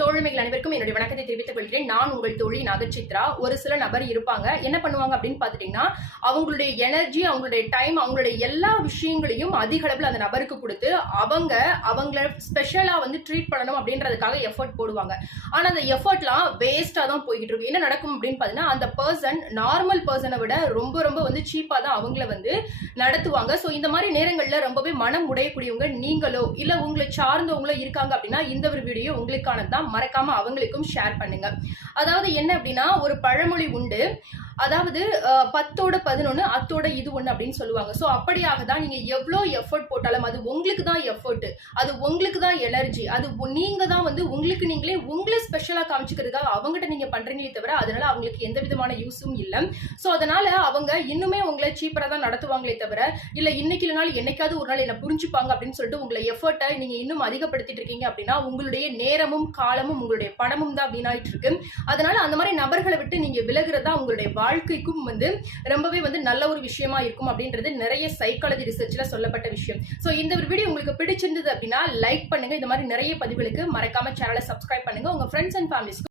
தோழமைகள் அனைவருக்கும் என்னுடைய வணக்கத்தை தெரிவித்துக் கொள்கிறேன். நான் உங்கள் தோழி நாகசித்ரா. ஒரு சில நபர் இருப்பாங்க, என்ன பண்ணுவாங்க அப்படின்னு பாத்துட்டீங்கன்னா, அவங்களுடைய எனர்ஜி, அவங்களுடைய டைம், அவங்களுடைய எல்லா விஷயங்களையும் அதிக அளவில் அந்த நபருக்கு கொடுத்து அவங்கள ஸ்பெஷலா ட்ரீட் பண்ணணும் அப்படின்றதுக்காக எஃபர்ட் போடுவாங்க. ஆனா அந்த எஃபர்ட்லாம் வேஸ்டா தான் போய்கிட்டு இருக்கும். என்ன நடக்கும் அப்படின்னு பாத்தீங்கன்னா, அந்த பர்சன் நார்மல் பர்சனை விட ரொம்ப ரொம்ப சீப்பா தான் அவங்கள நடத்துவாங்க. ஸோ இந்த மாதிரி நேரங்கள்ல ரொம்பவே மனம் உடையக்கூடியவங்க நீங்களோ இல்ல உங்களை சார்ந்தவங்களோ இருக்காங்க அப்படின்னா இந்த ஒரு வீடியோ உங்களுக்கானது தான். மறக்காம அவங்களுக்கும் ஷேர் பண்ணுங்க. அதாவது என்ன அப்படின்னா, ஒரு பழமொழி உண்டு, அதாவது 10ஓட 11 அத்தோட இது ஒண்ணு அப்படின்னு சொல்லுவாங்க. சோ அப்படியாக தான் நீங்க எவ்வளவு எஃபர்ட் போட்டாலும் அது உங்களுக்கு தான் எஃபர்ட், அது உங்களுக்கு தான் எனர்ஜி, அது நீங்க தான் உங்களுக்கு நீங்களே உங்களை ஸ்பெஷலா காமிச்சுக்கிறதுக்காக அவங்ககிட்ட நீங்க பண்றீங்களே தவிர அதனால அவங்களுக்கு எந்த விதமான யூஸும் இல்லை. சோ அதனால அவங்க இன்னுமே உங்களை சீப்பரா தான் நடத்துவாங்களே தவிர இல்ல இன்னைக்கு இல்லைனாலும் என்னைக்காவது ஒரு நாள் என்ன புரிஞ்சுப்பாங்க அப்படின்னு சொல்லிட்டு உங்களை எஃபர்ட்டை நீங்க இன்னும் அதிகப்படுத்திட்டு இருக்கீங்க அப்படின்னா உங்களுடைய நேரமும் காலமும் உங்களுடைய பணமும் தான் வீணாயிட்டு இருக்கு. அதனால அந்த மாதிரி நபர்களை விட்டு நீங்க விலகுறதா உங்களுடைய வாழ்க்கைக்கும் ரொம்பவே நல்ல ஒரு விஷயமா இருக்கும் அப்படின்றது நிறைய சைக்காலஜி ரிசர்ச்ல சொல்லப்பட்ட விஷயம். சோ இந்த ஒரு வீடியோ உங்களுக்கு பிடிச்சிருந்தது அப்படின்னா லைக் பண்ணுங்க. இந்த மாதிரி நிறைய பதிவுகளுக்கு மறக்காம சேனலை சப்ஸ்கிரைப் பண்ணுங்க. உங்க ஃப்ரெண்ட்ஸ் அண்ட் ஃபேமிலிஸ்க்கு